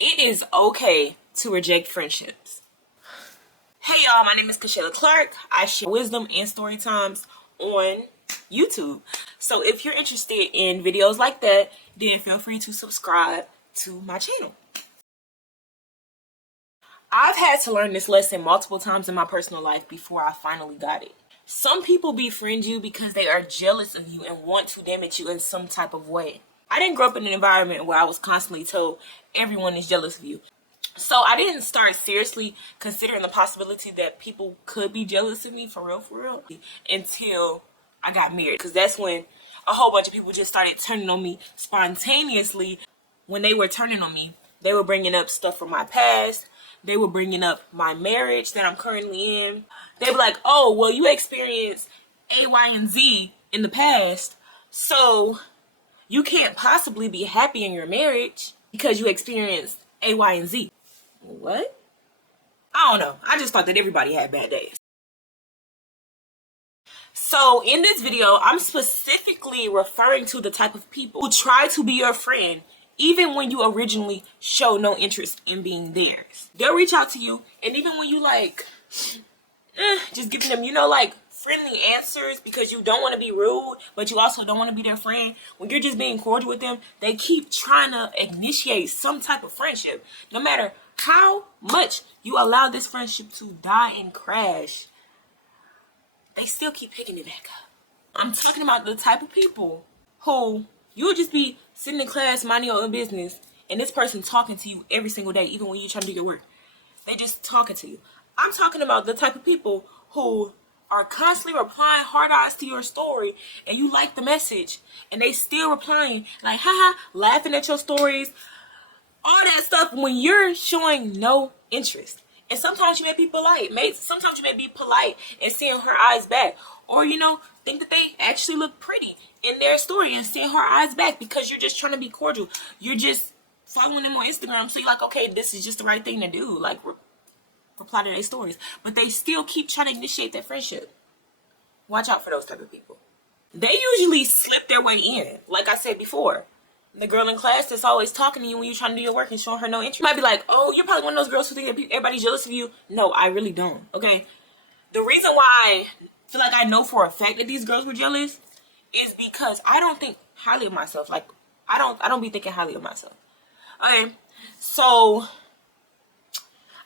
It is okay to reject friendships. Hey y'all, my name is Kashayla Clark. I share wisdom and story times on YouTube. So if you're interested in videos like that, then feel free to subscribe to my channel. I've had to learn this lesson multiple times in my personal life before I finally got it. Some people befriend you because they are jealous of you and want to damage you in some type of way. I didn't grow up in an environment where I was constantly told everyone is jealous of you. So I didn't start seriously considering the possibility that people could be jealous of me for real, until I got married. Because that's when a whole bunch of people just started turning on me spontaneously. When they were turning on me, they were bringing up stuff from my past. They were bringing up my marriage that I'm currently in. They were like, oh, well, you experienced A, Y, and Z in the past. So you can't possibly be happy in your marriage because you experienced A, Y, and Z. What? I don't know. I just thought that everybody had bad days. So in this video, I'm specifically referring to the type of people who try to be your friend even when you originally show no interest in being theirs. They'll reach out to you, and even when you just giving them, like friendly answers because you don't want to be rude, but you also don't want to be their friend. When you're just being cordial with them, they keep trying to initiate some type of friendship. No matter how much you allow this friendship to die and crash, they still keep picking it back up. I'm talking about the type of people who you'll just be sitting in class minding your own business, and this person talking to you every single day, even when you're trying to do your work. They just talking to you. I'm talking about the type of people who are constantly replying hard eyes to your story, and you like the message, and they still replying like haha, laughing at your stories, all that stuff when you're showing no interest. And sometimes you may be polite. Sometimes you may be polite and seeing her eyes back, or think that they actually look pretty in their story and seeing her eyes back because you're just trying to be cordial. You're just following them on Instagram, so you're like, okay, this is just the right thing to do. Like, reply to their stories, but they still keep trying to initiate that friendship. Watch out for those type of people. They usually slip their way in. Like I said before, the girl in class that's always talking to you when you're trying to do your work and showing her no interest. You might be like, oh, you're probably one of those girls who think that everybody's jealous of you. No, I really don't. Okay, the reason why I feel like I know for a fact that these girls were jealous is because I don't think highly of myself. Like, I don't be thinking highly of myself. Okay, so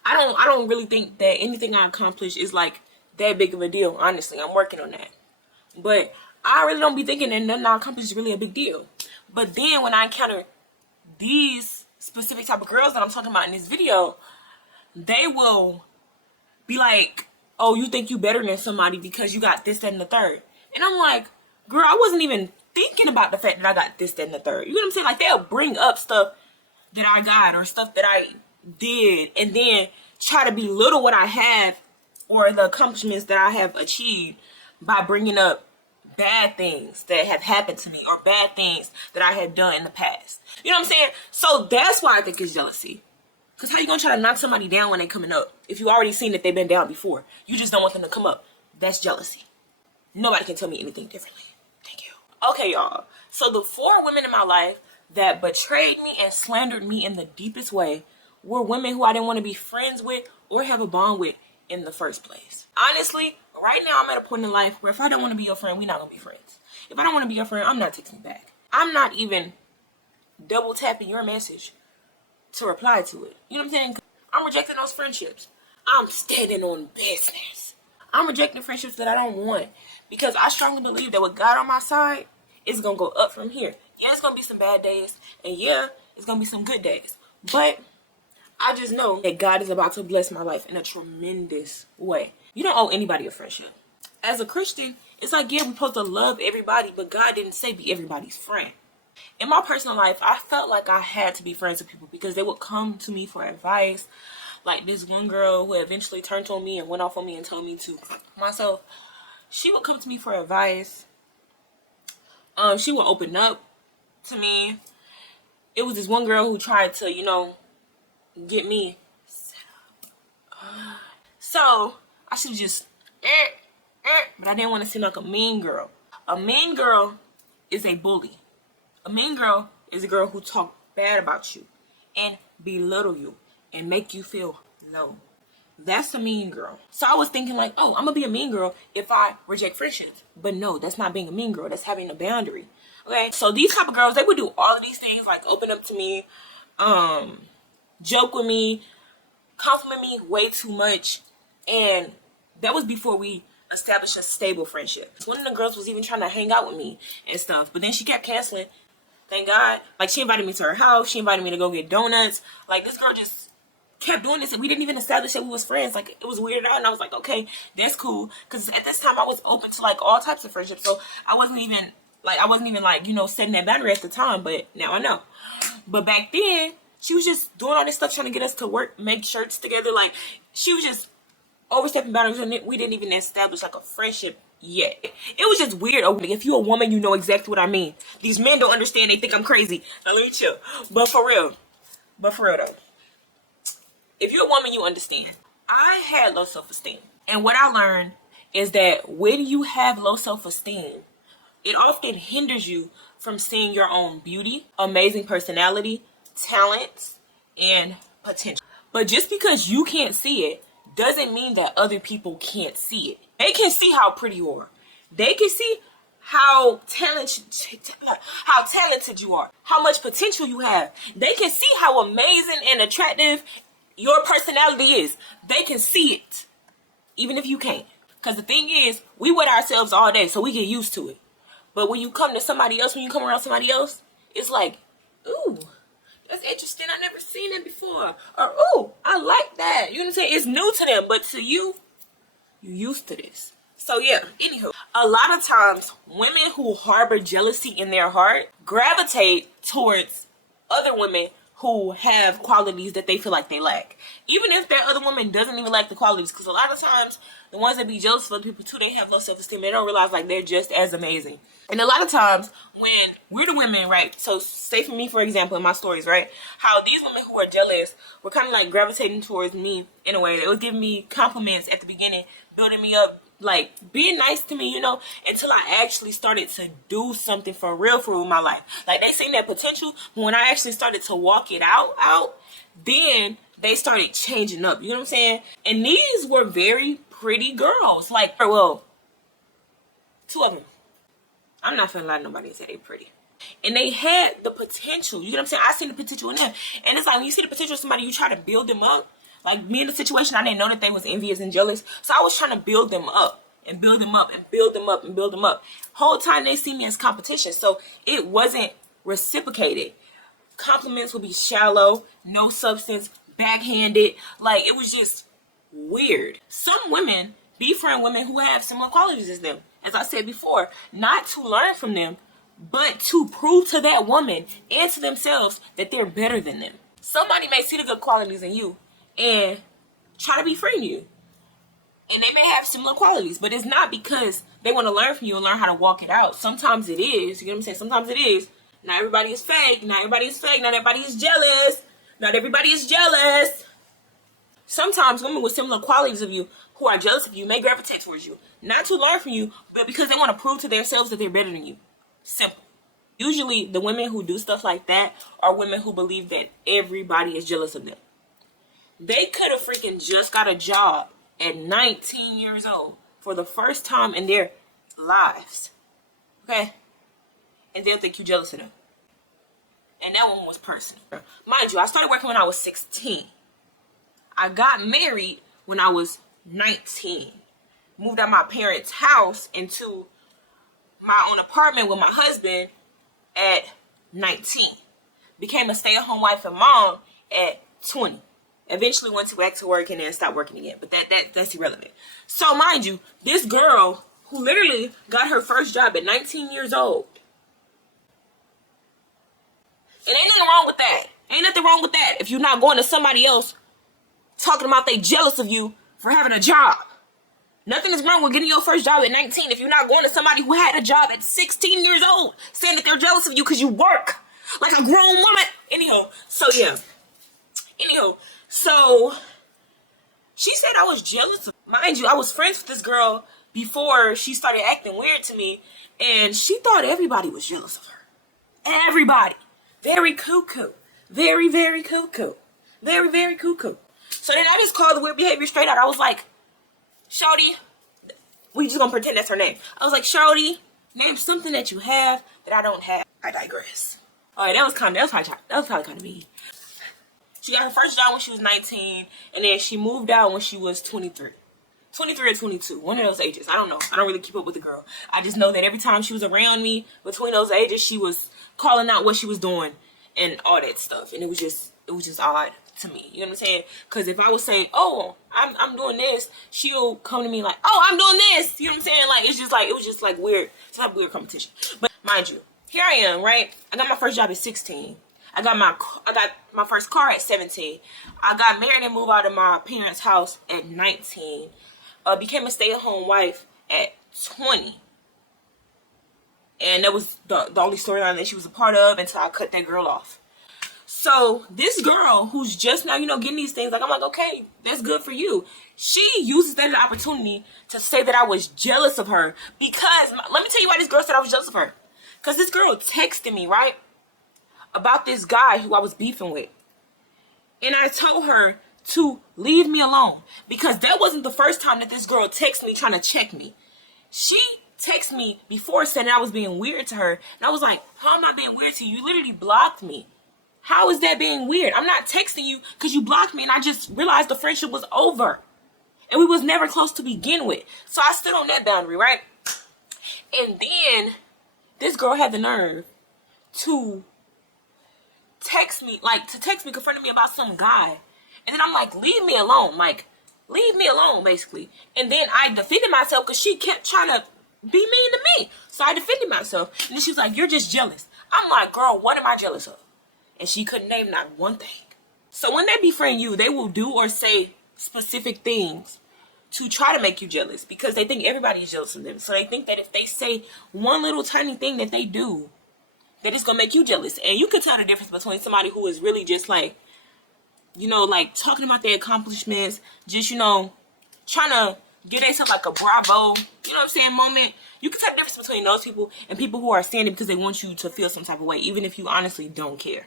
I don't really think that anything I accomplish is like that big of a deal. Honestly, I'm working on that. But I really don't be thinking that nothing I accomplish is really a big deal. But then when I encounter these specific type of girls that I'm talking about in this video, they will be like, oh, you think you better than somebody because you got this, that, and the third. And I'm like, girl, I wasn't even thinking about the fact that I got this, that, and the third. You know what I'm saying? Like, they'll bring up stuff that I got or stuff that I did and then try to belittle what I have or the accomplishments that I have achieved by bringing up bad things that have happened to me or bad things that I have done in the past. You know what I'm saying? So that's why I think it's jealousy. Because how you going to try to knock somebody down when they coming up if you already seen that they've been down before? You just don't want them to come up. That's jealousy. Nobody can tell me anything differently. Thank you. Okay, y'all. So the 4 women in my life that betrayed me and slandered me in the deepest way were women who I didn't want to be friends with or have a bond with in the first place. Honestly, right now I'm at a point in life where if I don't want to be your friend, we're not going to be friends. If I don't want to be your friend, I'm not texting back. I'm not even double tapping your message to reply to it. You know what I'm saying? I'm rejecting those friendships. I'm standing on business. I'm rejecting friendships that I don't want because I strongly believe that with God on my side, it's going to go up from here. Yeah, it's going to be some bad days, and yeah, it's going to be some good days. But I just know that God is about to bless my life in a tremendous way. You don't owe anybody a friendship. As a Christian, it's like, yeah, we're supposed to love everybody, but God didn't say be everybody's friend. In my personal life, I felt like I had to be friends with people because they would come to me for advice. Like this one girl who eventually turned on me and went off on me and told me to fuck myself. She would come to me for advice. She would open up to me. It was this one girl who tried to, get me set up. So I should just, but I didn't want to seem like a mean girl. A mean girl is a bully. A mean girl is a girl who talks bad about you and belittle you and make you feel low. That's a mean girl. So I was thinking like, oh, I'm gonna be a mean girl if I reject friendships. But no, that's not being a mean girl. That's having a boundary. Okay. So these type of girls, they would do all of these things, like open up to me, joke with me, compliment me way too much. And that was before we established a stable friendship. One of the girls was even trying to hang out with me and stuff, but then she kept canceling. Thank God. Like, she invited me to her house. She invited me to go get donuts. Like, this girl just kept doing this, and we didn't even establish that we was friends. Like, it was weirded out, and I was like, okay, that's cool. Because at this time, I was open to, like, all types of friendships. So I wasn't even, like, you know, setting that boundary at the time. But now I know. But back then, she was just doing all this stuff, trying to get us to work, make shirts together. Like, she was just overstepping boundaries, and we didn't even establish, like, a friendship yet. It was just weird. If you're a woman, you know exactly what I mean. These men don't understand. They think I'm crazy. Now, let me chill. But for real though, if you're a woman, you understand. I had low self-esteem. And what I learned is that when you have low self-esteem, it often hinders you from seeing your own beauty, amazing personality, talents, and potential. But just because you can't see it doesn't mean that other people can't see it. They can see how pretty you are. They can see how talented you are, how much potential you have. They can see how amazing and attractive your personality is. They can see it, even if you can't. Because the thing is, we with ourselves all day, so we get used to it. But when you come to somebody else, when you come around somebody else, it's like, ooh, that's interesting. I never seen it before. Or, ooh, I like that. You know what I'm saying? It's new to them, but to you, you used to this. So yeah, anywho, a lot of times women who harbor jealousy in their heart gravitate towards other women who have qualities that they feel like they lack. Even if that other woman doesn't even like the qualities, because a lot of times the ones that be jealous of other people too, they have low self-esteem. They don't realize like they're just as amazing. And a lot of times when we're the women, right? So say for me, for example, in my stories, right? How these women who are jealous were kind of like gravitating towards me in a way. They would give me compliments at the beginning, building me up, like being nice to me, you know, until I actually started to do something for real with my life. Like they seen that potential, but when I actually started to walk it out, then they started changing up. You know what I'm saying? And these were very pretty girls. Like, well, two of them. I'm not finna lie to nobody and say they pretty. And they had the potential. You know what I'm saying? I seen the potential in them. And it's like when you see the potential of somebody, you try to build them up. Like me in the situation, I didn't know that they was envious and jealous. So I was trying to build them up and build them up and build them up and build them up. Whole time they see me as competition. So it wasn't reciprocated. Compliments would be shallow, no substance, backhanded. Like it was just weird. Some women befriend women who have similar qualities as them. As I said before, not to learn from them, but to prove to that woman and to themselves that they're better than them. Somebody may see the good qualities in you and try to befriend you. And they may have similar qualities, but it's not because they want to learn from you and learn how to walk it out. Sometimes it is. You know what I'm saying? Sometimes it is. Not everybody is fake. Not everybody is fake. Not everybody is jealous. Not everybody is jealous. Sometimes women with similar qualities of you who are jealous of you may gravitate towards you. Not to learn from you, but because they want to prove to themselves that they're better than you. Simple. Usually the women who do stuff like that are women who believe that everybody is jealous of them. They could have freaking just got a job at 19 years old for the first time in their lives. Okay? And they'll think you're jealous of them. And that one was personal. Mind you, I started working when I was 16. I got married when I was 19. Moved out my parents' house into my own apartment with my husband at 19. Became a stay-at-home wife and mom at 20. Eventually went back to work and then stopped working again. But that's irrelevant. So mind you, this girl who literally got her first job at 19 years old. And ain't nothing wrong with that. Ain't nothing wrong with that. If you're not going to somebody else talking about they jealous of you for having a job. Nothing is wrong with getting your first job at 19 if you're not going to somebody who had a job at 16 years old saying that they're jealous of you because you work like a grown woman. Anyhow, so she said I was jealous of. Mind you, I was friends with this girl before she started acting weird to me, and she thought everybody was jealous of her. Everybody. Very cuckoo. Very, very cuckoo. Very, very cuckoo. So then I just called the weird behavior straight out. I was like, Shorty, we just gonna pretend that's her name. I was like, Shorty, name something that you have that I don't have. I digress. Alright, that was probably kind of mean. She got her first job when she was 19, and then she moved out when she was 23. 23 or 22, one of those ages. I don't know. I don't really keep up with the girl. I just know that every time she was around me between those ages, she was calling out what she was doing and all that stuff. And it was just odd to me. You know what I'm saying? Because if I was saying, oh, I'm doing this, she'll come to me like, oh, I'm doing this. You know what I'm saying? Like, it was just like weird. It's like weird competition. But mind you, here I am, right? I got my first job at 16. I got my first car at 17. I got married and moved out of my parents' house at 19. Became a stay-at-home wife at 20. And that was the only storyline that she was a part of until I cut that girl off. So this girl who's just now, getting these things, like, I'm like, okay, that's good for you. She uses that as an opportunity to say that I was jealous of her because, let me tell you why this girl said I was jealous of her. Because this girl texted me, right, about this guy who I was beefing with. And I told her to leave me alone because that wasn't the first time that this girl texted me trying to check me. She texted me before saying that I was being weird to her, and I was like, how am I being weird to you? You literally blocked me. How is that being weird? I'm not texting you because you blocked me, and I just realized the friendship was over and we was never close to begin with. So I stood on that boundary, right? And then this girl had the nerve to text me confronting me about some guy. And then I'm like, leave me alone. Like, leave me alone, basically. And then I defended myself because she kept trying to be mean to me. So I defended myself. And then she was like, you're just jealous. I'm like, girl, what am I jealous of? And she couldn't name not one thing. So when they befriend you, they will do or say specific things to try to make you jealous because they think everybody is jealous of them. So they think that if they say one little tiny thing that they do, that it's going to make you jealous. And you can tell the difference between somebody who is really just like, like talking about their accomplishments, just, trying to give themselves like a bravo, you know what I'm saying, moment. You can tell the difference between those people and people who are saying it because they want you to feel some type of way, even if you honestly don't care.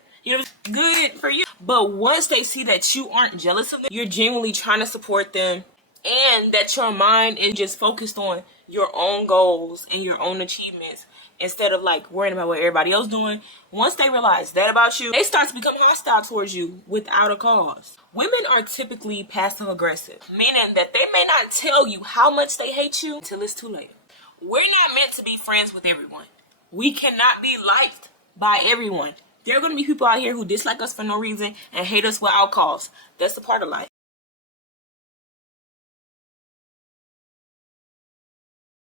Good for you. But once they see that you aren't jealous of them, you're genuinely trying to support them, and that your mind is just focused on your own goals and your own achievements instead of like worrying about what everybody else doing. Once they realize that about you, they start to become hostile towards you without a cause. Women are typically passive aggressive, meaning that they may not tell you how much they hate you until it's too late. We're not meant to be friends with everyone. We cannot be liked by everyone. There are going to be people out here who dislike us for no reason and hate us without cause. That's a part of life.